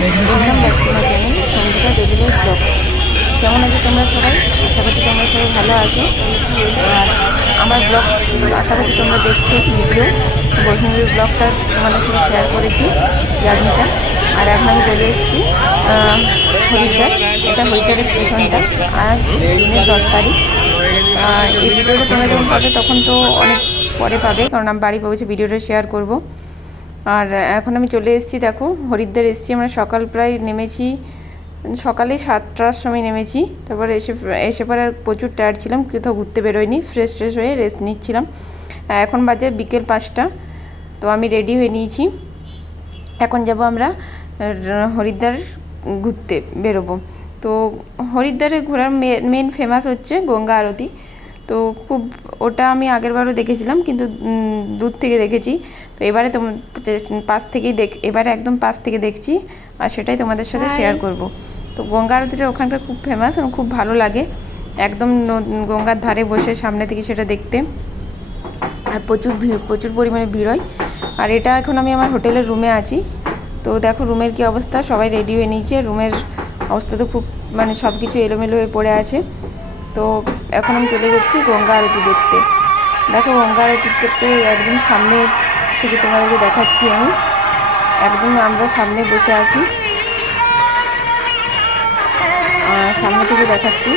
Welcome back to my channel Sangeeta daily life blog. কেমন আছো তোমরা সবাই? আশা করছি তোমরা সবাই ভালো আছো। আর আমার ব্লগ আশা করছি তোমরা দেখছো ভিডিও বৈষ্ণবীর ব্লগটা তোমাদের সাথে শেয়ার করেছি জার্নিটা। আর এখন আমি চলে এসেছি হরিদ্বার। এটা হরিদ্বারের স্টেশনটা। আজ দিনের 10 তারিখ। এই ভিডিওটা তোমরা যখন পাবে তখন তো অনেক পরে পাবে, কারণ আমি বাড়ি পৌঁছে ভিডিওটা শেয়ার করব। আর এখন আমি চলে এসেছি, দেখো হরিদ্বার এসেছি আমরা। সকাল প্রায় নেমেছি, সকালে 7টার সময় নেমেছি। তারপরে এসে পরে প্রচুর টায়ার্ড ছিলাম, কোথাও ঘুরতে বেরোয়নি, ফ্রেশ হয়ে রেস্ট নিচ্ছিলাম। এখন বাজে বিকেল 5টা। তো আমি রেডি হয়ে নিয়েছি, এখন যাব আমরা হরিদ্বার ঘুরতে বেরোবো। তো হরিদ্বারে ঘোরার মেন ফেমাস হচ্ছে গঙ্গা আরতি। তো খুব ওটা আমি আগেরবারও দেখেছিলাম, কিন্তু দূর থেকে দেখেছি। তো এবারে এবারে একদম পাশ থেকে দেখছি, আর সেটাই তোমাদের সাথে শেয়ার করব। তো গঙ্গা আরতিটা ওখানকার খুব ফেমাস এবং খুব ভালো লাগে, একদম গঙ্গার ধারে বসে সামনে থেকে সেটা দেখতে। আর প্রচুর পরিমাণে ভিড় হয়। আর এটা এখন আমি আমার হোটেলের রুমে আছি। তো দেখো রুমের কি অবস্থা, সবাই রেডি হয়ে নিয়েছে। রুমের অবস্থা তো খুব, মানে সব কিছু এলোমেলো হয়ে পড়ে আছে। তো এখন আমি চলে যাচ্ছি গঙ্গা আরতি দেখতে। দেখো গঙ্গা আরতি দেখতে একদম সামনে থেকে তোমাদেরকে দেখাচ্ছি আমি। একদম আমরা সামনে বসে আছি, সামনে থেকে দেখাচ্ছি।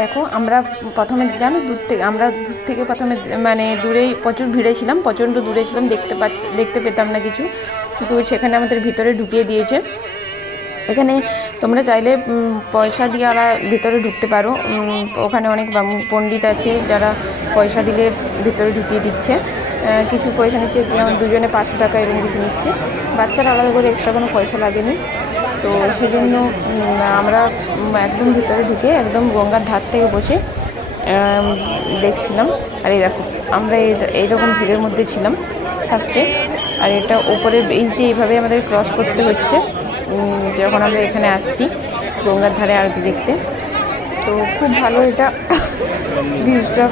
দেখো আমরা প্রথমে জানো আমরা দূর থেকে প্রথমে, মানে দূরেই প্রচুর ভিড়ে ছিলাম, প্রচণ্ড দূরে ছিলাম, দেখতে পেতাম না কিছু। কিন্তু সেখানে আমাদের ভিতরে ঢুকিয়ে দিয়েছে। এখানে তোমরা চাইলে পয়সা দিয়ে ওরা ভিতরে ঢুকতে পারো। ওখানে অনেক পণ্ডিত আছে যারা পয়সা দিলে ভিতরে ঢুকিয়ে দিচ্ছে। কিছু পয়সা নিচ্ছে, যেমন দুজনে 500 টাকা এরকম কিছু নিচ্ছে। বাচ্চারা আলাদা করে এক্সট্রা কোনো পয়সা লাগেনি। তো সেজন্য আমরা একদম ভিতরে ঢুকে একদম গঙ্গার ধার থেকে বসে দেখছিলাম। আর এই দেখো আমরা এইরকম ভিড়ের মধ্যে ছিলাম ফার্স্টে। আর এটা ওপরের ব্রিজ দিয়ে এইভাবে আমাদের ক্রস করতে হচ্ছে যখন আমরা এখানে আসছি গঙ্গার ধারে আরতি দেখতে। তো খুব ভালো এটা ব্রিজটা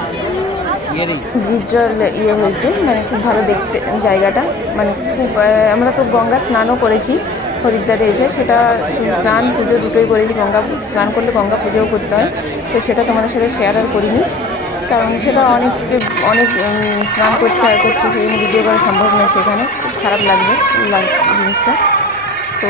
ইয়ে হয়েছে, মানে খুব ভালো দেখতে জায়গাটা। মানে খুব, আমরা তো গঙ্গা স্নানও করেছি হরিদ্বারে এসে, সেটা স্নান পুজো দুটোই করেছি। গঙ্গা স্নান করলে গঙ্গা পুজোও করতে হয়, তো সেটা তোমাদের সাথে শেয়ার আর করিনি, কারণ সেটা অনেক স্নান করছে সেই ভিডিও করা সম্ভব নয়। সেখানে খুব খারাপ লাগবে জিনিসটা। তো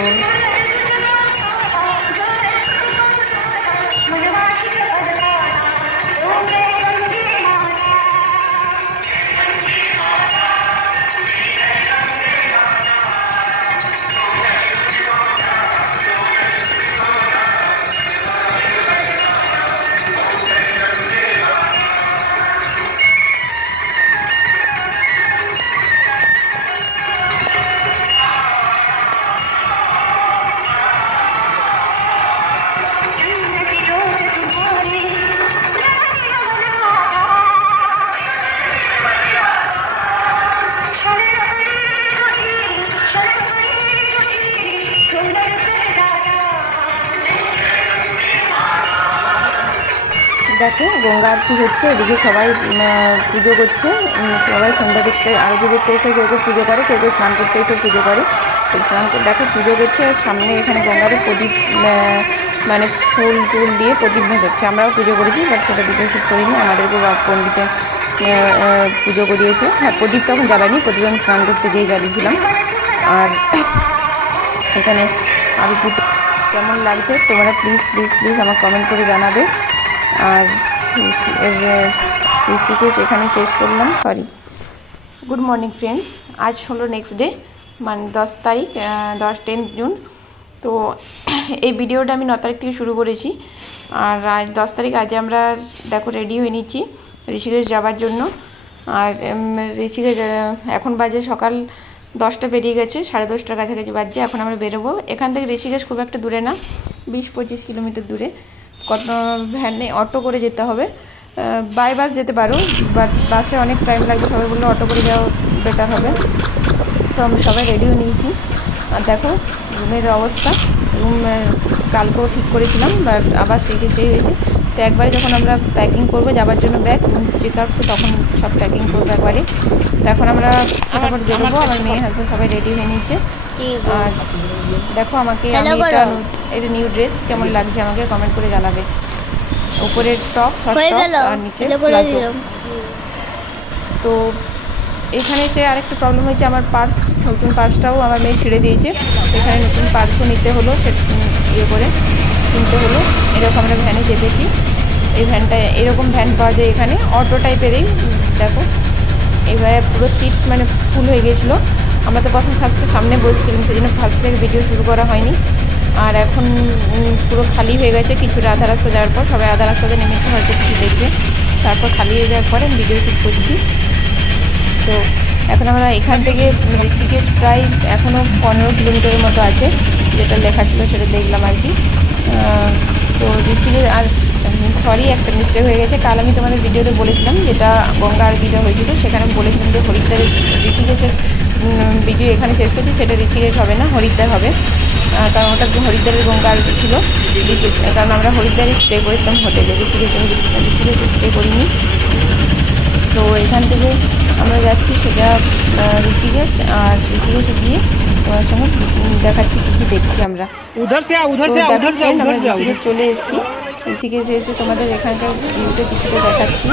দেখো গঙ্গা আরতি হচ্ছে, এদিকে সবাই পুজো করছে। সবাই সন্ধ্যা দেখতে, আরতি দেখতে এসে কেউ পুজো করে, কেউ স্নান করতে এসে পুজো করে। স্নান করে দেখো পুজো করছে, সামনে এখানে গঙ্গারে প্রদীপ, মানে ফুল টুল দিয়ে প্রদীপ ভাসাচ্ছে। আমরাও পুজো করেছি, বাট সেটা ভিডিও শুট করিনি। আমাদেরকে পণ্ডিতে পুজো করিয়েছে। হ্যাঁ, প্রদীপ তখন জ্বালানি, প্রদীপ আমি স্নান করতে যেয়ে জ্বালিয়েছিলাম। আর এখানে আর উপরটা কেমন লাগছে তোমরা প্লিজ প্লিজ প্লিজ আমার কমেন্ট করে জানাবে। আর ঋষিকেশ এখানে শেষ করলাম, সরি। গুড মর্নিং ফ্রেন্ডস, আজ হলো নেক্সট ডে, মানে 10 তারিখ, 10 জুন। তো এই ভিডিওটা আমি 9 তারিখ থেকে শুরু করেছি। আর আজ 10 তারিখ, আজ আমরা দেখো রেডি হয়ে নিচ্ছি ঋষিকেশ যাওয়ার জন্য। আর ঋষিকেশ এখন বাজে সকাল 10টা পেরিয়ে গেছে, 10:30টার কাছাকাছি বাজছে। এখন আমরা বেরোবো এখান থেকে। ঋষিকেশ খুব একটা দূরে না, 20-25 কিলোমিটার দূরে। কত ভ্যানে অটো করে যেতে হবে, বাই বাস যেতে পারো, বাট বাসে অনেক টাইম লাগবে। সবাই বললে অটো করে যাওয়া বেটার হবে। তো আমরা সবাই রেডি হয়ে নিয়েছি। আর দেখো রুমের অবস্থা, রুম কালকেও ঠিক করেছিলাম, বাট আবার সেই হয়েছে। তো একবারে যখন আমরা প্যাকিং করবো যাওয়ার জন্য ব্যাগ, রুম চেক আউট, তখন সব প্যাকিং করবো একবারে। তো এখন আমরা ফটাফট বেরোবো। আমার মেয়ে হাজব্যান্ড সবাই রেডি হয়ে নিয়েছে। আর দেখো আমাকে, এটা নিউ ড্রেস কেমন লাগছে আমাকে কমেন্ট করে জানাবে। উপরের টপ, শর্ট টপ, আর নিচে প্লাজো। তো এখানে এসে আরেকটা প্রবলেম হয়েছে, আমার পার্স, নতুন পার্সটাও আমার মেয়ে ছিঁড়ে দিয়েছে। এখানে নতুন পার্সও নিতে হলো, সে ইয়ে করে কিনতে হলো। এরকম আমরা ভ্যানে চেপেছি। এই ভ্যানটা, এরকম ভ্যান পাওয়া যায় এখানে, অটো টাইপেরই। দেখো এবারে পুরো সিট মানে ফুল হয়ে গিয়েছিলো। আমরা তো ফার্স্টে সামনে বসছিলাম, সেজন্য ফার্স্ট থেকে ভিডিও শুরু করা হয়নি। আর এখন পুরো খালি হয়ে গেছে। কিছুটা আধা রাস্তা যাওয়ার পর সবাই আধা রাস্তাতে নেমেছে, হয়তো কিছু দেখবে। তারপর খালি হয়ে যাওয়ার পরে আমি ভিডিও শ্যুট করছি। তো এখন আমরা এখান থেকে ঋষিকেশ প্রায় এখনও 15 কিলোমিটারের মতো আছে, যেটা লেখা ছিল সেটা দেখলাম আর কি। তো ঋষিকেশ, আর সরি একটা মিস্টেক হয়ে গেছে। কাল আমি তোমাদের ভিডিওতে বলেছিলাম, যেটা গঙ্গা আরতিটা হয়েছিল, সেখানে বলেছিলাম যে হরিদ্বারের, ঋষিকেশের ভিডিও এখানে শেষ করছি, সেটা ঋষিকেশ হবে না, হরিদ্বার হবে। কারণ ওটা হরিদ্বারের গঙ্গা আরতি ছিল। কারণ আমরা হরিদ্বারে স্টে করেছিলাম হোটেলে, ঋষিকেশে স্টে করিনি। তো এখান থেকে আমরা যাচ্ছি সোজা ঋষিকেশ। আর ঋষিকেশে গিয়ে তোমার সঙ্গে দেখাচ্ছি কী কী দেখছি আমরা। আমরা ঋষিকেশ চলে এসেছি। ঋষিকেশে এসে তোমাদের এখানকার ভিউটা কিছুটা দেখাচ্ছি।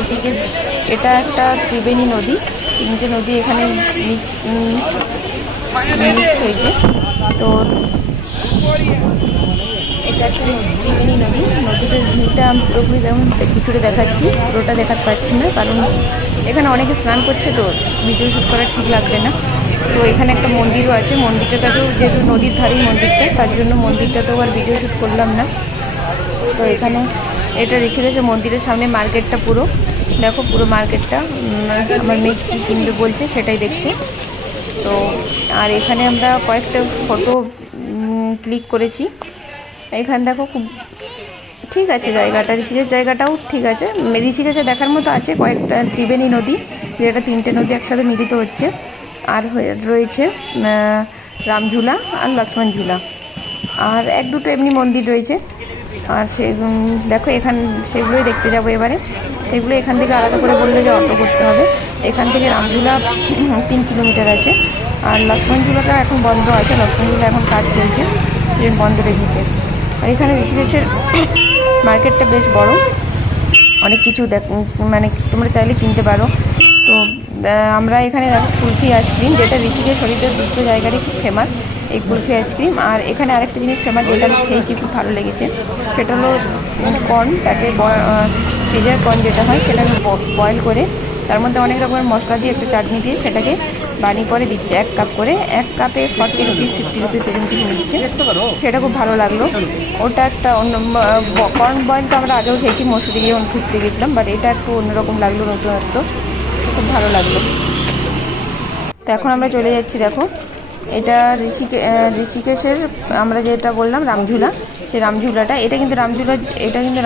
ঋষিকেশ এটা একটা ত্রিবেণী নদী, তিনটে নদী এখানে মিক্স হয়েছে। তো এটা একটা ত্রিবেণী নদী। নদীটার ভিউটা আমি পুরোপুরি যেমন কিছুটা দেখাচ্ছি, পুরোটা দেখাতে পারছি না, কারণ এখানে অনেকে স্নান করছে, তো ভিডিও শ্যুট করা ঠিক লাগবে না। তো এখানে একটা মন্দিরও আছে, মন্দিরটাতেও যেহেতু নদীর ধারেই মন্দিরটা, তার জন্য মন্দিরটাতেও আর ভিডিও শ্যুট করলাম না। তো এখানে এটা ঋষিকেশের মন্দিরের সামনে মার্কেটটা, পুরো দেখো পুরো মার্কেটটা। আমার মেয়ে কী কিনবে বলছে সেটাই দেখছে। তো আর এখানে আমরা কয়েকটা ফটো ক্লিক করেছি। এখানে দেখো খুব ঠিক আছে জায়গাটা, ঋষিকেশ জায়গাটাও ঠিক আছে। ঋষিকেশে দেখার মতো আছে কয়েকটা ত্রিবেণী নদী, যেটা তিনটে নদী একসাথে মিলিত হচ্ছে। আর রয়েছে রামঝুলা আর লক্ষ্মণ ঝুলা, আর এক দুটো এমনি মন্দির রয়েছে। আর দেখো এখান সেগুলোই দেখতে যাবো এবারে। সেগুলো এখান থেকে আলাদা করে বললে যে অটো করতে হবে। এখান থেকে রামঝুলা 3 কিলোমিটার আছে। আর লক্ষ্মণ ঝুলাটা এখন বন্ধ আছে, লক্ষ্মণ ঝুলা এখন কাজ চলছে, বন্ধ রেখেছে। আর এখানে ঋষিকেশের মার্কেটটা বেশ বড়, অনেক কিছু মানে তোমরা চাইলে কিনতে পারো। তো আমরা এখানে দেখো কুলফি আইসক্রিম, যেটা ঋষিকেশ হরিদ্বার দুটো জায়গারই খুব ফেমাস, এই কুলফি আইসক্রিম। আর এখানে আরেকটা জিনিস ফেমাস, যেটা আমি খেয়েছি, খুব ভালো লেগেছে, সেটা হলো কর্ন। তাকে সিজার কর্ন যেটা হয়, সেটাকে বয়েল করে তার মধ্যে অনেক রকমের মশলা দিয়ে, একটু চাটনি দিয়ে সেটাকে বানিয়ে করে দিচ্ছে 1 কাপ করে। 1 কাপে 40 রুপিস 50 রুপিস এরকম কিছু নিচ্ছে, সেটা খুব ভালো লাগলো। ওটা একটা অন্য কর্ন বয়েল তো আমরা আগেও খেয়েছি মসুরি যখন ঘুরতে গেছিলাম, বাট এটা একটু অন্যরকম লাগলো, নতুনত্ব, খুব ভালো লাগলো। তো এখন আমরা চলে যাচ্ছি। দেখো এটা ঋষিকেশের আমরা যেটা বললাম রামঝুলা, সেই রামঝুলাটা, এটা কিন্তু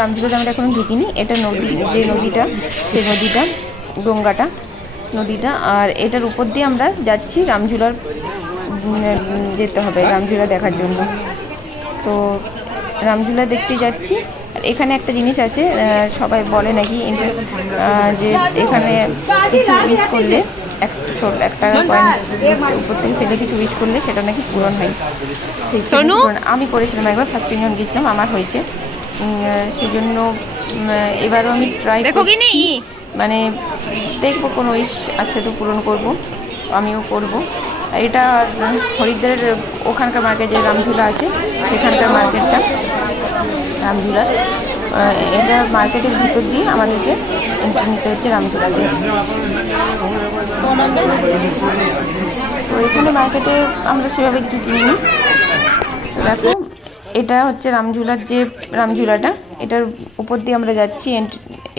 রামঝুলাতে আমরা এখনো ঢুকিনি। এটা নদী, যে নদীটা, সেই নদীটা গঙ্গাটা নদীটা। আর এটার উপর দিয়ে আমরা যাচ্ছি রামঝুলার, যেতে হবে রামঝুলা দেখার জন্য। তো রামঝুলা দেখতে যাচ্ছি। আর এখানে একটা জিনিস আছে, সবাই বলে নাকি যে এখানে কিছু উইশ করলে, 1 টাকা কয়েন উপর থেকে ফেলে কিছু উইশ করলে সেটা নাকি পূরণ হয়। আমি করেছিলাম একবার, ফার্স্ট টাইম যখন গেছিলাম আমার হয়েছে। সেই জন্য এবারও আমি ট্রাই করছি, মানে দেখবো কোনো উইশ আছে তো পূরণ করব, আমিও করব। এটা হরিদ্বারের ওখানকার মার্কেট, যে রামঝুলা আছে সেখানকার মার্কেটটা রামঝুলা। এটা মার্কেটের ভিতর দিয়ে আমাদেরকে এন্ট্রি নিতে হচ্ছে রামঝুলাতে। তো এখানে মার্কেটে আমরা সেভাবে কিছু কিনিনি। দেখো এটা হচ্ছে রামঝুলার যে রামঝুলাটা, এটার উপর দিয়ে আমরা যাচ্ছি,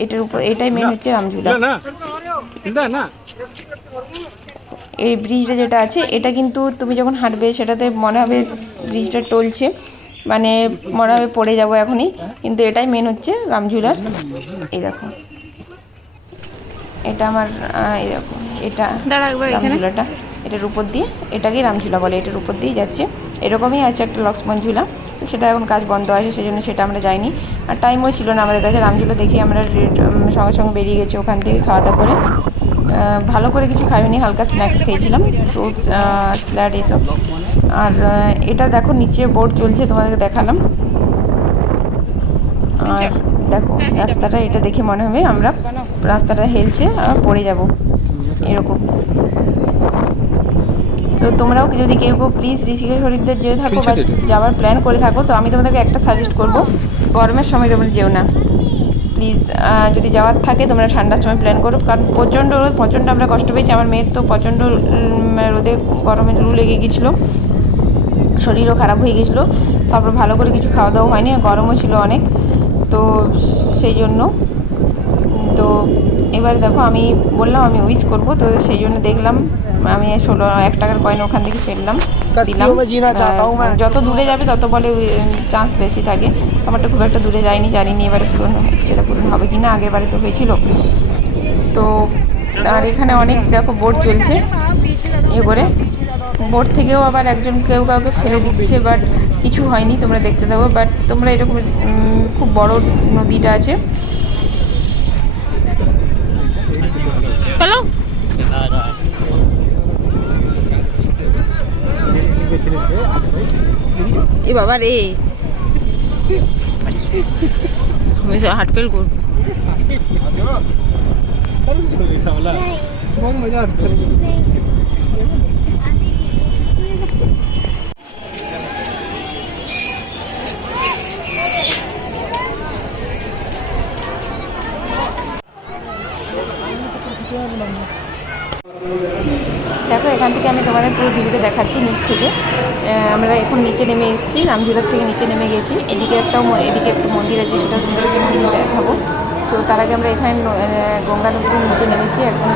এটার উপর এটাই মেন হচ্ছে রামঝুলা। এই ব্রিজটা যেটা আছে এটা কিন্তু তুমি যখন হাঁটবে সেটাতে মনে হবে ব্রিজটা টলছে, মানে মনে হবে পড়ে যাবো এখনই, কিন্তু এটাই মেন হচ্ছে রামঝুলার। এই দেখো এটা আমার এই দেখো এটা রামঝুলাটা, এটার উপর দিয়ে, এটাকে রামঝুলা বলে, এটার উপর দিয়ে যাচ্ছে। এরকমই আছে একটা লক্ষ্মণ ঝুলা, তো সেটা এখন কাজ বন্ধ আছে, সেজন্য সেটা আমরা যাইনি, আর টাইমও ছিল না আমাদের কাছে। রামঝুলা দেখে আমরা সঙ্গে সঙ্গে বেরিয়ে গেছি ওখান থেকে খাওয়া দাওয়া করে। ভালো করে কিছু খাইনি, হালকা স্ন্যাক্স খেয়েছিলাম, ফ্রুটস স্যালাড এইসব। আর এটা দেখো নিচে বোর্ড চলছে, তোমাদেরকে দেখালাম। আর দেখো রাস্তাটা, এটা দেখে মনে হবে আমরা রাস্তাটা হেলছে আর পড়ে যাব এরকম। তো তোমরাও যদি কেউ প্লিজ ঋষিকেশ হরিদ্বার যেয়ে থাকো বা যাওয়ার প্ল্যান করে থাকো, তো আমি তোমাদেরকে একটা সাজেস্ট করবো, গরমের সময় তোমরা যেও না প্লিজ। যদি যাওয়ার থাকে তোমরা ঠান্ডার সময় প্ল্যান করো, কারণ প্রচণ্ড রোদ, প্রচণ্ড আমরা কষ্ট পেয়েছি। আমার মেয়ের তো প্রচণ্ড রোদে গরমে লু লেগে গেছিলো, শরীরও খারাপ হয়ে গেছিলো, তারপর ভালো করে কিছু খাওয়া দাওয়া হয়নি, গরমও ছিল অনেক, তো সেই জন্য। তো এবার দেখো আমি বললাম আমি উইশ করবো, তো সেই জন্য দেখলাম আমি 1 টাকার কয়েন ওখান থেকে ফেললাম, দিলাম। যত দূরে যাবে তত বলে চান্স বেশি থাকে, আমারটা খুব একটা দূরে যায়নি, জানিনি এবারে পূরণ সেটা পূরণ হবে কি না, আগের বারে তো হয়েছিল। তো আর এখানে অনেক দেখো বোট চলছে, করে বোট থেকেও আবার একজন কেউ কাউকে ফেলে দিচ্ছে, বাট কিছু হয়নি, তোমরা দেখতে থাকো। বাট তোমরা এরকম খুব বড় নদীটা আছে। হ্যালো এ বাবা রে, আমি হাটফেল করবো। দেখো এখান থেকে আমি তোমাদের পুরো ভিডিওটা দেখাচ্ছি নিচ থেকে। আমরা এখন নিচে নেমে এসেছি, রামঝুলার থেকে নিচে নেমে গেছি। এদিকে একটা মন্দির আছে, সেটা সুন্দর মন্দির দেখাবো। তো তার আগে আমরা এখানে গঙ্গা নদীর নিচে নেমেছি। এখন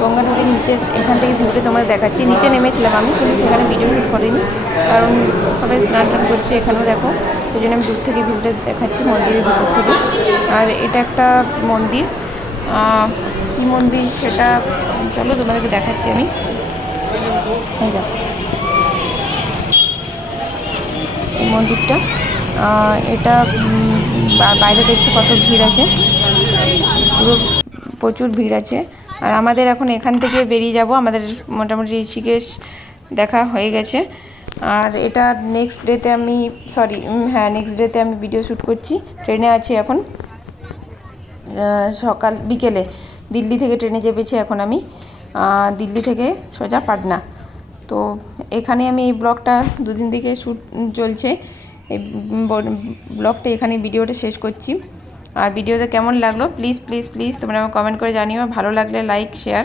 গঙ্গা নদীর নিচে এখান থেকে ভিউতে তোমাদের দেখাচ্ছি। নিচে নেমেছিলাম আমি, কিন্তু সেখানে ভিডিও শ্যুট করিনি, কারণ সবাই স্নান টান করছে এখানেও দেখো, সেই জন্য আমি দূর থেকে ভিউটা দেখাচ্ছি মন্দিরের ভিতর থেকে। আর এটা একটা মন্দির, কী মন্দির সেটা চলো তোমাদেরকে দেখাচ্ছি আমি। এই মন্দিরটা, এটা বাইরে দেখছি কত ভিড় আছে, পুরো প্রচুর ভিড় আছে। আর আমাদের এখন এখান থেকে বেরিয়ে যাব, আমাদের মোটামুটি ঋষিকেশ দেখা হয়ে গেছে। আর এটা নেক্সট ডেতে আমি নেক্সট ডেতে আমি ভিডিও শ্যুট করছি। ট্রেনে আছি এখন, বিকেলে দিল্লি থেকে ট্রেনে চেপেছি এখন আমি, দিল্লি থেকে সোজা পাটনা। তো এখানে আমি এই ব্লগটা 2 দিন থেকে শ্যুট চলছে, এই ব্লগটা এখানে ভিডিওটা শেষ করছি। আর ভিডিওটা কেমন লাগলো প্লিজ প্লিজ প্লিজ তোমরা আমাকে কমেন্ট করে জানিও। ভালো লাগলে লাইক শেয়ার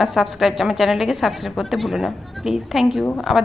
আর সাবস্ক্রাইব, আমার চ্যানেলটাকে সাবস্ক্রাইব করতে ভুলো না প্লিজ। থ্যাংক ইউ, আবার